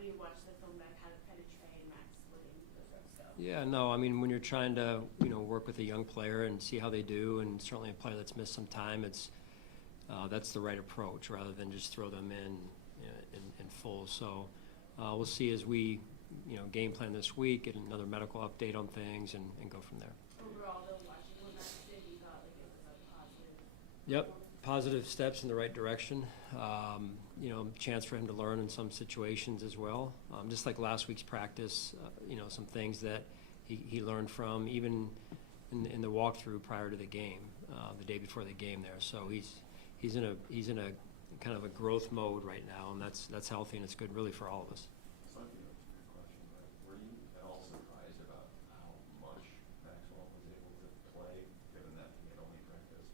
when you watch the film back, how to penetrate Max splitting those reps go? Yeah, no, I mean, when you're trying to, work with a young player and see how they do, and certainly a player that's missed some time, that's the right approach rather than just throw them in full. So we'll see as we, game plan this week, get another medical update on things, and go from there. Overall, though, watching what Max did, you thought like it was a positive. Yep, positive steps in the right direction. Chance for him to learn in some situations as well. Just like last week's practice, some things that he learned from, even in the walkthrough prior to the game, the day before the game there. So he's in a kind of a growth mode right now, and that's healthy, and it's good really for all of us. So I think that's a good question, but were you at all surprised about how much Maxwell was able to play, given that he had only practiced,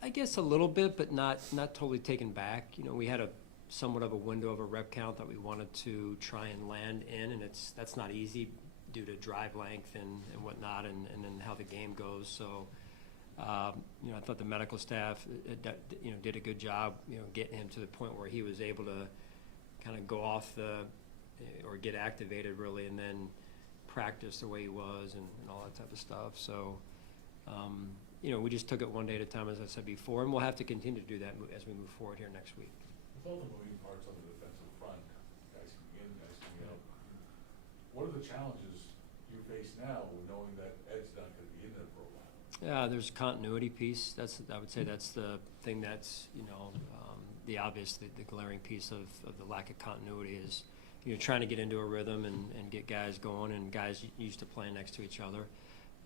I guess a little bit, but not totally taken back. We had a somewhat of a window of a rep count that we wanted to try and land in, and that's not easy due to drive length and whatnot, and then how the game goes. So, I thought the medical staff, did a good job, getting him to the point where he was able to kind of go off or get activated really, and then practice the way he was and all that type of stuff. So, we just took it one day at a time, as I said before, and we'll have to continue to do that as we move forward here next week. With all the moving parts on the defensive front, guys coming in, guys coming out, what are the challenges you face now with knowing that Ed's not going to be in there for a while? Yeah, there's a continuity piece. I would say that's the thing that's, the obvious, the glaring piece of the lack of continuity is, trying to get into a rhythm and get guys going and guys used to playing next to each other.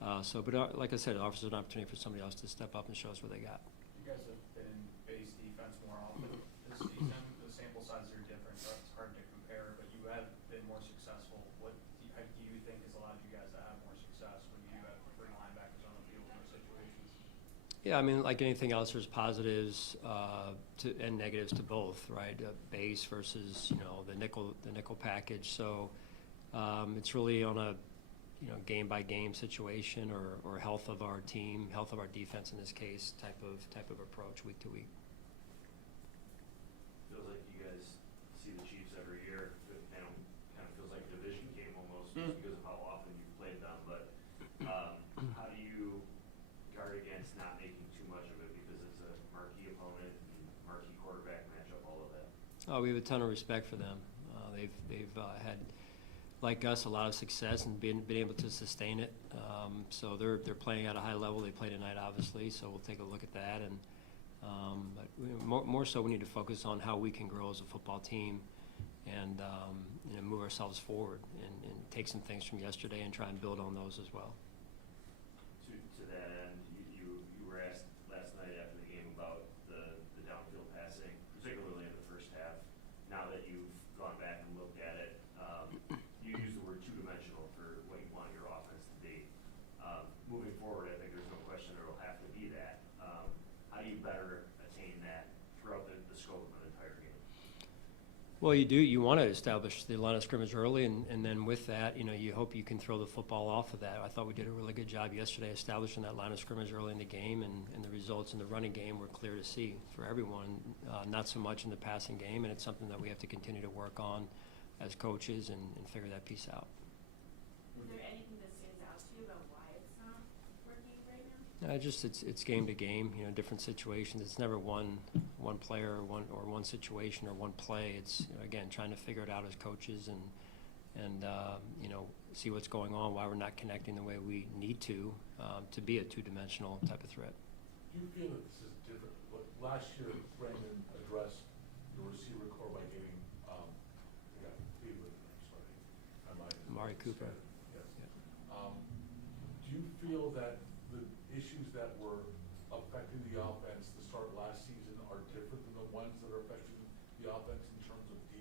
But like I said, it offers an opportunity for somebody else to step up and show us what they got. You guys have been in base defense more often this season. The sample sizes are different, so it's hard to compare, but you have been more successful. What do you think has allowed you guys to have more success when you have three linebackers on the field in those situations? Yeah, I mean, like anything else, there's positives and negatives to both, right? Base versus, the nickel package. So it's really on a game-by-game situation or health of our team, health of our defense in this case, type of approach week to week. Feels like you guys see the Chiefs every year. It kind of feels like a division game almost just because of how often you've played them. But how do you guard against not making too much of it because it's a marquee opponent and marquee quarterback matchup, all of that? Oh, we have a ton of respect for them. They've had, like us, a lot of success and been able to sustain it. So they're playing at a high level. They play tonight, obviously, so we'll take a look at that. And but more so, we need to focus on how we can grow as a football team and move ourselves forward and take some things from yesterday and try and build on those as well. To that end, you were asked last night after the game about the downfield passing, particularly in the first half. Now that you've gone back and looked at it, you use the word two-dimensional for what you want your offense to be. Moving forward, I think there's no question there will have to be that. How do you better attain that throughout the scope of an entire game? Well, you do. You want to establish the line of scrimmage early, and then with that, you hope you can throw the football off of that. I thought we did a really good job yesterday establishing that line of scrimmage early in the game, and the results in the running game were clear to see for everyone, not so much in the passing game, and it's something that we have to continue to work on as coaches and figure that piece out. Is there anything that stands out to you about why it's not working right now? Just it's game to game, different situations. It's never one player or one situation or one play. It's again trying to figure it out as coaches and see what's going on, why we're not connecting the way we need to be a two-dimensional type of threat. Do you feel that this is different? Last year, Brandon addressed the receiver core by getting Amari Cooper. Yes. Yeah. Do you feel that the issues that were affecting the offense to start last season are different than the ones that are affecting the offense in terms of the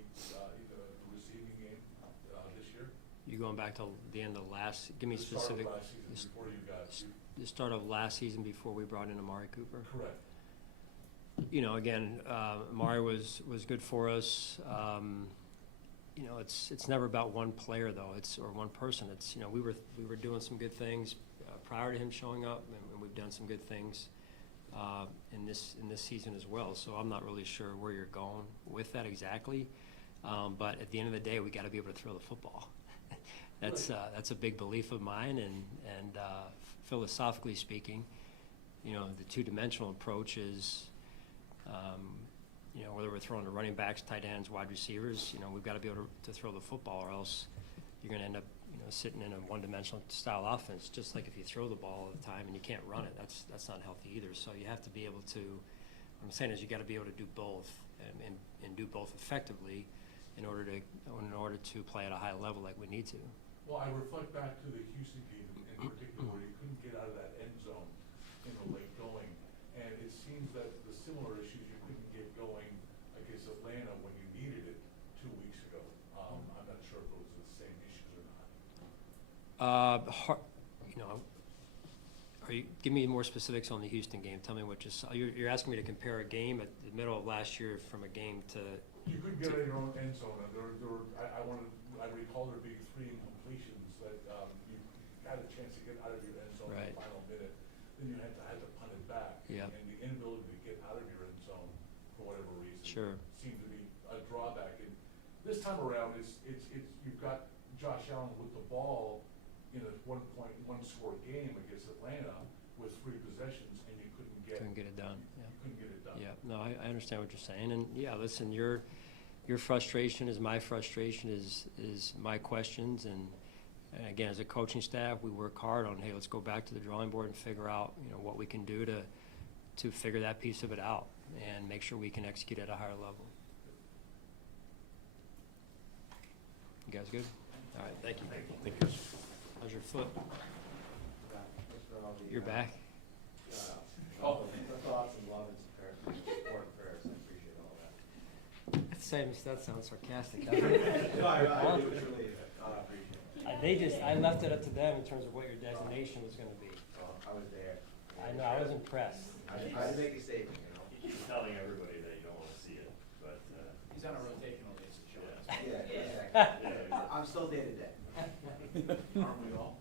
receiving game this year? You going back to the end of last? Give me the specific. Start of last season before you got the start of last season before we brought in Amari Cooper. Correct. Again, Amari was good for us. It's never about one player though. Or one person. It's we were doing some good things prior to him showing up, and we've done some good things in this season as well. So I'm not really sure where you're going with that exactly. But at the end of the day, we got to be able to throw the football. That's a big belief of mine, and philosophically speaking, you know, the two-dimensional approach is, you know, whether we're throwing to running backs, tight ends, wide receivers, you know, we've got to be able to throw the football, or else you're going to end up, you know, sitting in a one-dimensional style offense. Just like if you throw the ball all the time and you can't run it, that's not healthy either. So you have to be able to. What I'm saying is you got to be able to do both and do both effectively in order to play at a high level like we need to. Well, I reflect back to the Houston game in particular, where you couldn't get out of that end zone, you know, late going. And it seems that the similar issues you couldn't get going against Atlanta when you needed it 2 weeks ago. I'm not sure if those are the same issues or not. You know, give me more specifics on the Houston game. Tell me what you saw. You're asking me to compare a game at the middle of last year from a game to. You couldn't get out of your own end zone. I recall there being 3 incompletions that you had a chance to get out of your end zone in the final minute. Then you had to punt it back. Yeah. And the inability to get out of your end zone for whatever reason seemed to be a drawback. And this time around, it's you've got Josh Allen with the ball in a 1-point-1-score game against Atlanta with 3 possessions, and you couldn't get it done. You couldn't get it done. Yeah, no, I understand what you're saying, and yeah, listen, your frustration is my frustration, is my questions, and again, as a coaching staff, we work hard on, hey, let's go back to the drawing board and figure out, you know, what we can do to figure that piece of it out and make sure we can execute at a higher level. You guys good? All right, thank you. Thank you. How's your foot? You're back? The thoughts and love and support and prayers, I appreciate all that. That sounds sarcastic. No, I do truly appreciate it. I left it up to them in terms of what your designation was gonna be. Well, I was there. I know, I was impressed. I tried to make a statement, you know? You keep telling everybody that you don't want to see it, but, He's on a rotational basis, showing us. Yeah, exactly. yeah, I'm still day to day. Aren't we all?